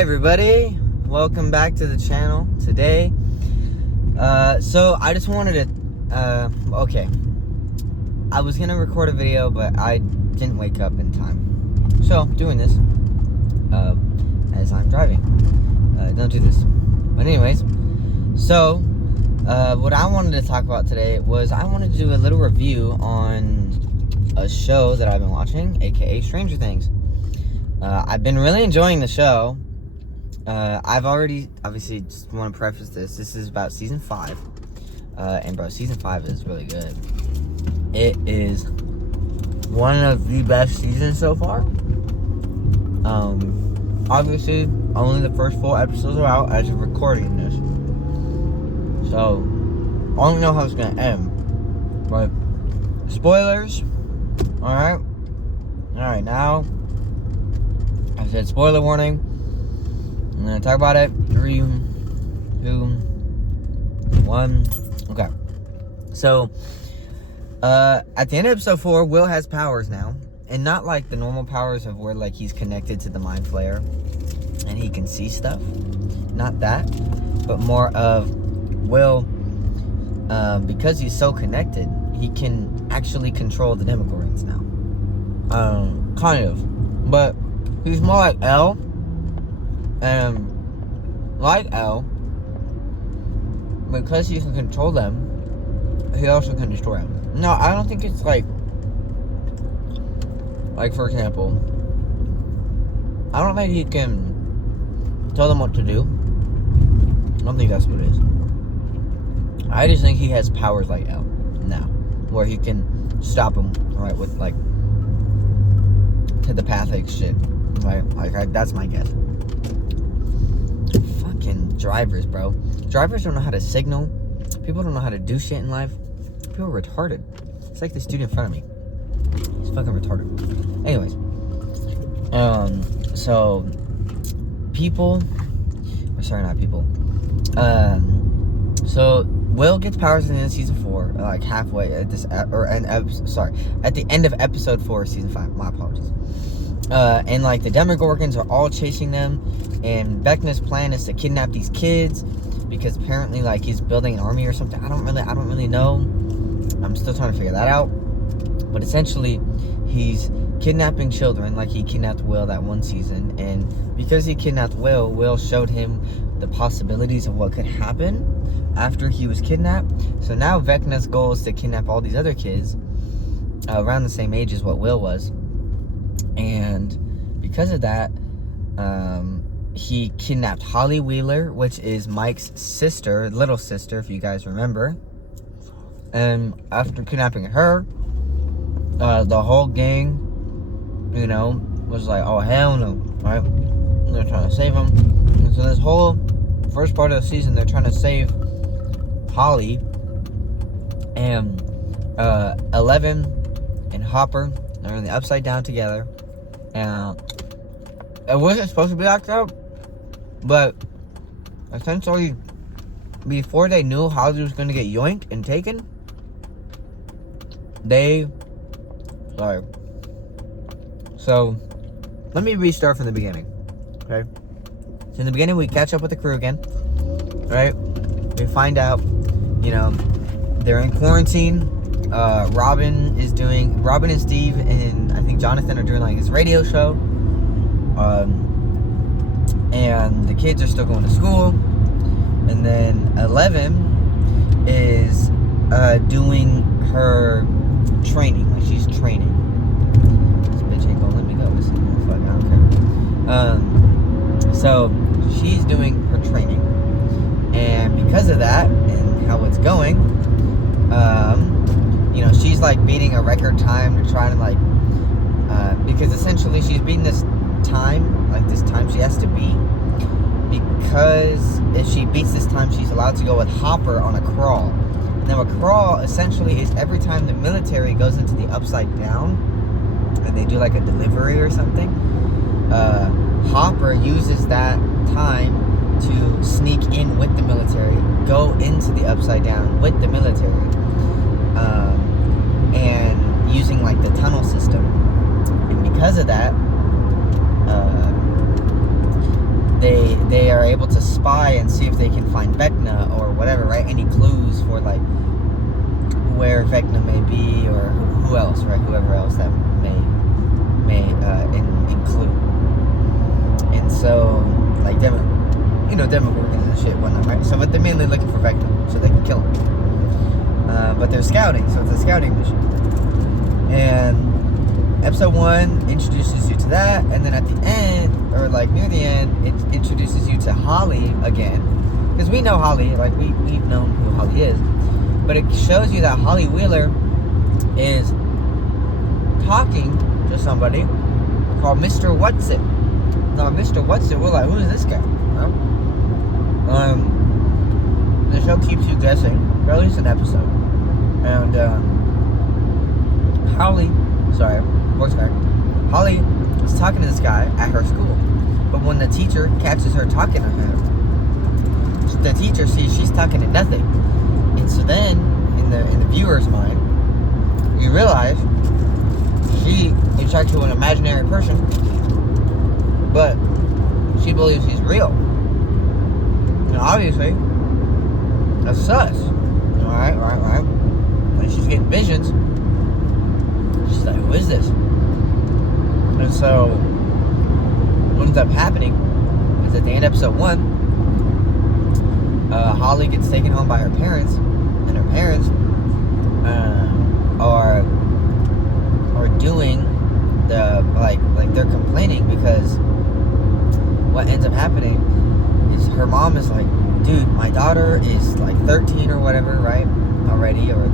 Hey everybody, welcome back to the channel today. So I just wanted to, I was gonna record a video, but I didn't wake up in time. So, doing this, as I'm driving. Don't do this. But anyways, so, what I wanted to talk about today was I wanted to do a little review on a show that I've been watching, aka Stranger Things. I've been really enjoying the show. I've already, obviously, just want to preface this is about season 5, and bro, season 5 is really good. It is one of the best seasons so far. Obviously, only the first 4 episodes are out as of recording this, so I don't know how it's gonna end, but spoilers. Alright, now I said spoiler warning. I'm gonna talk about it. 3, 2, 1. Okay. So, at the end of episode 4, Will has powers now. And not like the normal powers of where, like, he's connected to the Mind Flayer and he can see stuff. Not that. But more of Will, because he's so connected, he can actually control the Demogorgons now. Kind of. But he's more like Elle. And like Elle, because he can control them, he also can destroy them. No, I don't think it's like for example, I don't think he can tell them what to do. I don't think that's what it is. I just think he has powers like Elle now, where he can stop them, right, with like telepathic shit, right? Like that's my guess. Fucking drivers, bro. Drivers don't know how to signal. People don't know how to do shit in life. People are retarded. It's like this dude in front of me. He's fucking retarded. Anyways. So people, or sorry, not people. So Will gets powers in the end of season 4, like halfway at this, at the end of episode 4 of season 5. My apologies. And like the Demogorgons are all chasing them, and Vecna's plan is to kidnap these kids because apparently like he's building an army or something. I don't really know. I'm still trying to figure that out. But essentially, he's kidnapping children like he kidnapped Will that one season, and because he kidnapped Will showed him the possibilities of what could happen after he was kidnapped. So now Vecna's goal is to kidnap all these other kids around the same age as what Will was. And because of that, he kidnapped Holly Wheeler, which is Mike's sister, little sister, if you guys remember. And after kidnapping her, the whole gang, you know, was like, oh, hell no, right? And they're trying to save him. And so this whole first part of the season, they're trying to save Holly. And 11 and Hopper are in the Upside Down together. And it wasn't supposed to be like that, but essentially, before they knew Holly was going to get yoinked and taken, So, let me restart from the beginning, okay? So in the beginning, we catch up with the crew again, right? We find out, you know, they're in quarantine. Robin and Steve and I think Jonathan are doing like his radio show. And the kids are still going to school. And then 11 is doing her training. Like she's training. This bitch ain't gonna let me go. This is fuck, I don't care. So she's doing her training. And because of that and how it's going, you know, she's like beating a record time to try to like, because essentially she's beating this time she has to beat, because if she beats this time, she's allowed to go with Hopper on a crawl. Now a crawl essentially is every time the military goes into the Upside Down and they do like a delivery or something, Hopper uses that time to sneak in with the military, go into the Upside Down with the military, and using like the tunnel system. And because of that, they they are able to spy and see if they can find Vecna or whatever, right? Any clues for like where Vecna may be, or who else, right? Whoever else that may include. And so, like Demogorgons and shit, whatnot, right? So, but they're mainly looking for Vecna so they can kill him. But they're scouting, so it's a scouting mission. And episode 1 introduces you to that, and then at the end, or like near the end, it introduces you to Holly again, because we know Holly, like we've known who Holly is, but it shows you that Holly Wheeler is talking to somebody called Mr. What's-It. Now, Mr. What's-It, we're like, who is this guy? The show keeps you guessing, or at least an episode. And Holly is talking to this guy at her school. But when the teacher catches her talking to him, the teacher sees she's talking to nothing. And so then, in the viewer's mind, you realize she is talking to an imaginary person, but she believes he's real. And obviously, that's sus. Right. And she's getting visions. She's like, who is this? And so, what ends up happening is at the end of episode 1, Holly gets taken home by her parents, and her parents are doing the like they're complaining, because what ends up happening is her mom is like, dude, my daughter is like 13 or whatever, right, already, or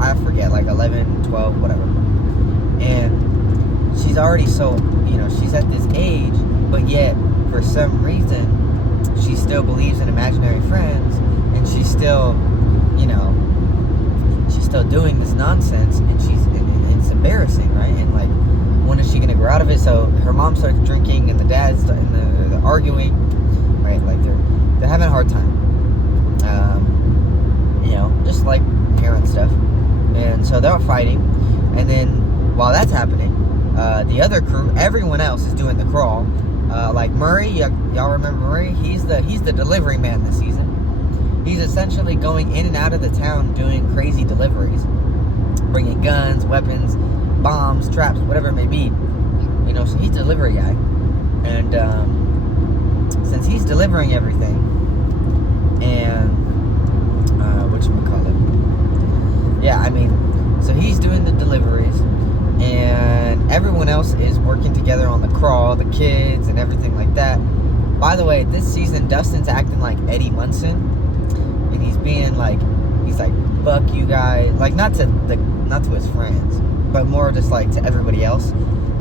I forget, like 11, 12, whatever, and she's already so, she's at this age, but yet for some reason she still believes in imaginary friends, and she's still doing this nonsense, and it's embarrassing, right? And like, when is she gonna grow out of it? So her mom starts drinking, and the dad's they're arguing, right? Like they're having a hard time, just like parent stuff. And so they're fighting, and then while that's happening, the other crew, everyone else is doing the crawl. Like Murray, y'all remember Murray? He's the delivery man this season. He's essentially going in and out of the town doing crazy deliveries, bringing guns, weapons, bombs, traps, whatever it may be. So he's a delivery guy. And since he's delivering everything, and so he's doing the deliveries, and everyone else is working together on the crawl, the kids and everything like that. By the way, this season Dustin's acting like Eddie Munson, and he's like, fuck you guys, like not to his friends, but more just like to everybody else.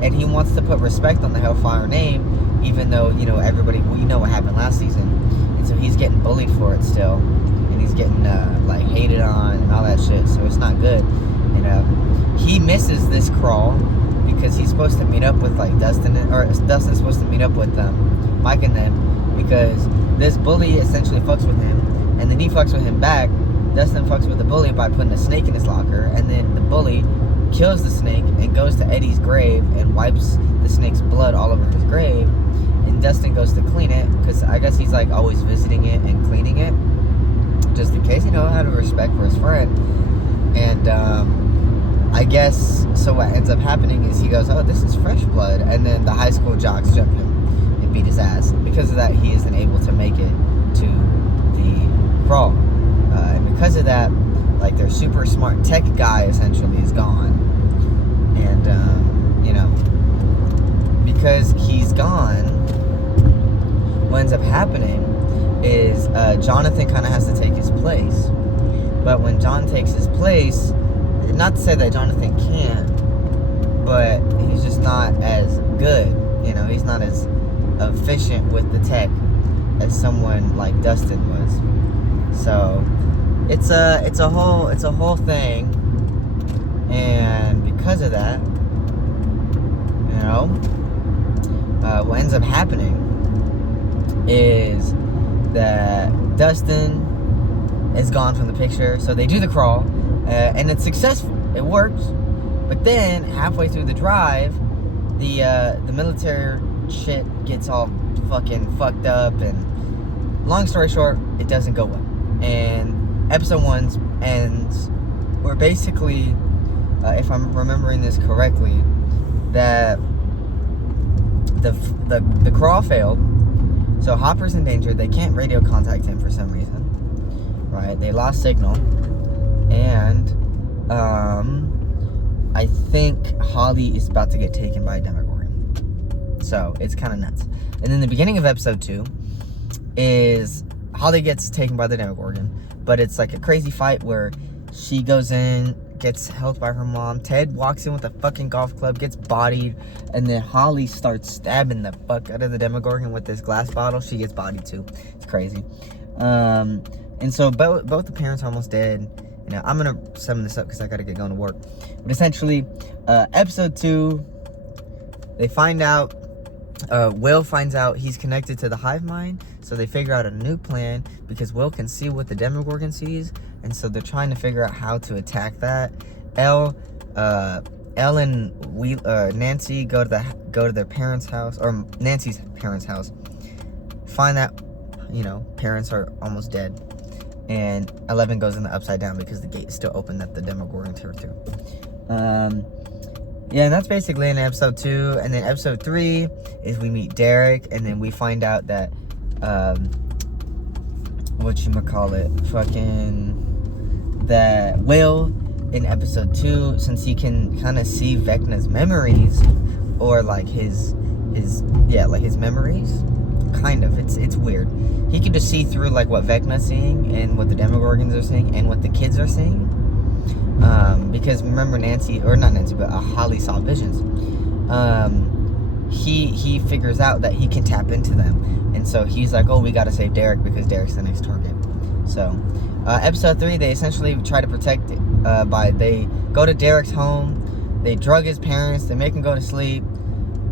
And he wants to put respect on the Hellfire name, even though everybody, we know what happened last season, and so he's getting bullied for it still, and he's getting like hated on and all that shit. So it's not good. He misses this crawl because he's supposed to meet up with like Dustin's supposed to meet up with Mike and them, because this bully essentially fucks with him, and then he fucks with him back. Dustin fucks with the bully by putting a snake in his locker, and then the bully kills the snake and goes to Eddie's grave and wipes the snake's blood all over his grave. And Dustin goes to clean it, because I guess he's like always visiting it and cleaning it, just in case, out of respect for his friend. And I guess, so what ends up happening is he goes, oh, this is fresh blood, and then the high school jocks jump him and beat his ass. Because of that, he isn't able to make it to the crawl. And because of that, like, their super smart tech guy essentially is gone. And, because he's gone, what ends up happening is Jonathan kind of has to take his place. But when John takes his place, not to say that Jonathan can't, but he's just not as good. He's not as efficient with the tech as someone like Dustin was. So it's a whole thing, and because of that, what ends up happening is that Dustin is gone from the picture. So they do the crawl, and it's successful. It works. But then halfway through the drive, the military shit gets all fucking fucked up, and long story short, it doesn't go well. And episode 1 ends where basically, if I'm remembering this correctly, that the crawl failed. So Hopper's in danger. They can't radio contact him for some reason. Right? They lost signal. And I think Holly is about to get taken by a Demogorgon. So it's kind of nuts. And then the beginning of episode 2 is Holly gets taken by the Demogorgon, but it's like a crazy fight where she goes in, gets helped by her mom. Ted walks in with a fucking golf club, gets bodied, and then Holly starts stabbing the fuck out of the Demogorgon with this glass bottle. She gets bodied too. It's crazy. And so both the parents are almost dead. You know, I'm gonna sum this up because I gotta get going to work. But essentially, episode 2, they find out. Will finds out he's connected to the hive mind, so they figure out a new plan because Will can see what the Demogorgon sees, and so they're trying to figure out how to attack that. Elle and Nancy go to their parents' house, or Nancy's parents' house. Find that, you know, parents are almost dead, and 11 goes in the upside down because the gate is still open that the Demogorgon tore through. Yeah, and that's basically in episode 2. And then episode 3 is we meet Derek, and then we find out that, that Will, in episode 2, since he can kind of see Vecna's memories, or like his memories, kind of, it's weird. He can just see through like what Vecna's seeing, and what the Demogorgons are seeing, and what the kids are seeing. Because remember Holly saw visions. He figures out that he can tap into them, and so he's like, oh, we gotta save Derek because Derek's the next target. So episode 3, they essentially try to protect it they go to Derek's home, they drug his parents, they make him go to sleep,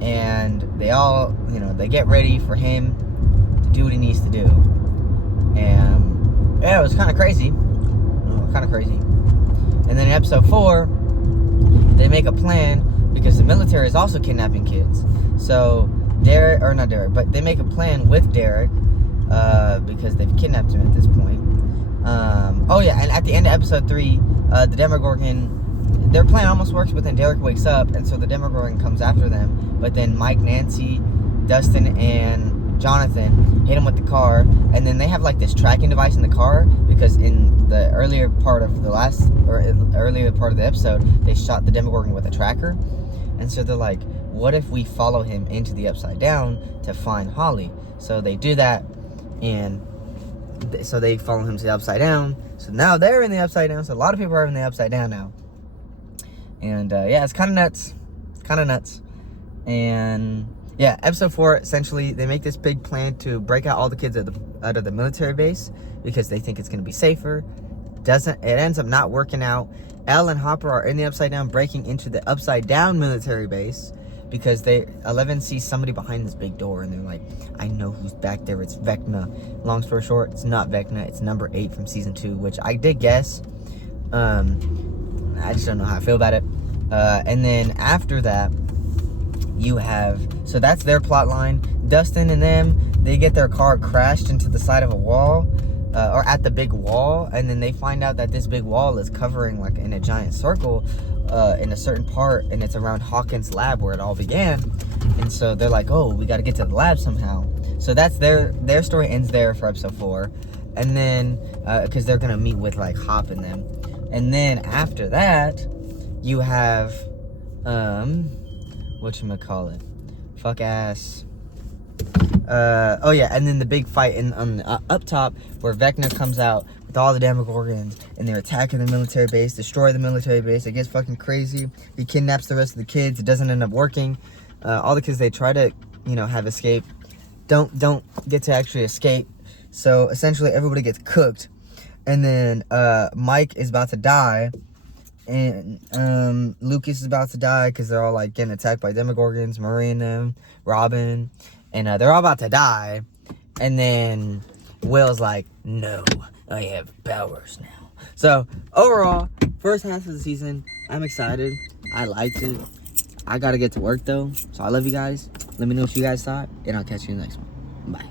and they all, you know, they get ready for him to do what he needs to do. And yeah, it was kind of crazy. And then in episode 4, they make a plan because the military is also kidnapping kids. So they make a plan with Derek because they've kidnapped him at this point. And at the end of episode 3, the Demogorgon, their plan almost works, but then Derek wakes up, and so the Demogorgon comes after them. But then Mike, Nancy, Dustin, and Jonathan hit him with the car, and then they have like this tracking device in the car because in the earlier part of the episode, they shot the Demogorgon with a tracker, and so they're like, what if we follow him into the Upside Down to find Holly? So they do that, and so they follow him to the Upside Down. So now they're in the Upside Down. So a lot of people are in the Upside Down now, and it's kind of nuts. And yeah, episode 4, essentially, they make this big plan to break out all the kids out of the military base because they think it's going to be safer. It ends up not working out. Elle and Hopper are in the Upside Down, breaking into the Upside Down military base because 11 sees somebody behind this big door, and they're like, I know who's back there. It's Vecna. Long story short, it's not Vecna. It's number 8 from season 2, which I did guess. I just don't know how I feel about it. And then after that, so that's their plot line. Dustin and them, they get their car crashed into the side of a wall, or at the big wall, and then they find out that this big wall is covering like in a giant circle in a certain part, and it's around Hawkins' lab where it all began. And so they're like, oh, we got to get to the lab somehow. So that's their story ends there for episode 4. And then because they're gonna meet with like Hop and them, and then after that you have and then the big fight on the up top where Vecna comes out with all the Demogorgons, and they're attacking the military base, destroy the military base. It gets fucking crazy. He kidnaps the rest of the kids. It doesn't end up working. All the kids, they try to, have escape, don't get to actually escape. So essentially everybody gets cooked, and then Mike is about to die, and Lucas is about to die because they're all like getting attacked by Demogorgons, Marie and them, Robin, and they're all about to die. And then Will's like, no, I have powers now. So overall, first half of the season, I'm excited. I liked it. I gotta get to work though, so I love you guys. Let me know what you guys thought, and I'll catch you in the next one. Bye.